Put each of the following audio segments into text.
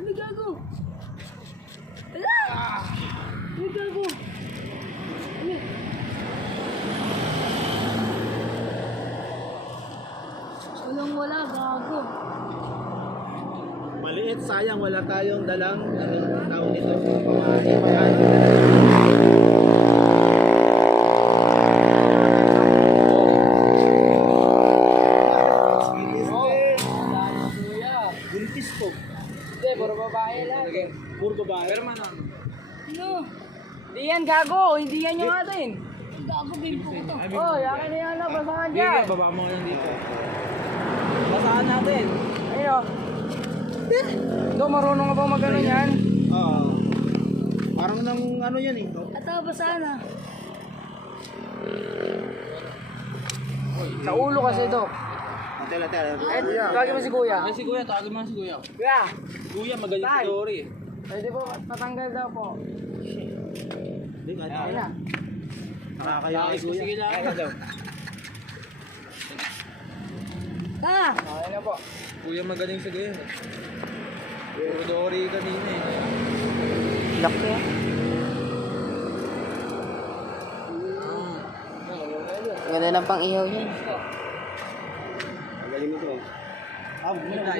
Ano gago? Ala! Ano gago? Ano? Walang wala, gago. Maliit, sayang, wala tayong dalang, anong tawag nito, pamahain. Buntis po. Hindi, puro babae lang. Puro babae. Ano? Hindi yan, gago. Hindi yan yung atin. Gago, bimpo ko to. Oh, yakin na yan na. Basahan dyan. Baba mo lang dito. Basahan natin. Ayun o. Do, marunong ka ba mag-ano yan? Oo. Parang nang ano yan eh. At basahan na. Sa ulo kasi, Dok. Tela. Eh, tawagin mo si Kuya. Ay, si Kuya, tawagin mo si Kuya. Kuya, Kuya, magaling Tay. si Dory. pwede po patanggal daw po. Hindi, kahit Ayun na. nakakaya kay Kuya. Sige lang. Ta! Ayun na po. Kuya, magaling sa ganyan. Puro Dory kanina eh. Laki. Ganda ng pang-ihaw niya. Magaling ito. Ah, buti na.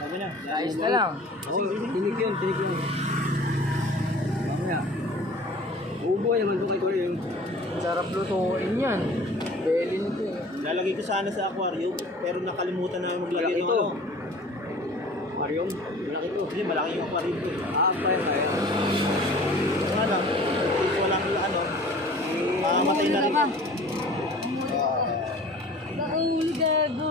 Sabi na. Ayos na lang. Tinig yun. Mamaya. Ubo naman ito kay Kuya. Sarap lutuin yan. Belly nito eh. Lalagay ko sana sa aquarium, pero nakalimutan na maglagay ng ano. Aquarium? Malaki ito. Hindi, malaki yung aquarium ko. Kaya. Wala lang. Ito lang yung ano. Matay na rin. Nakahuli gago.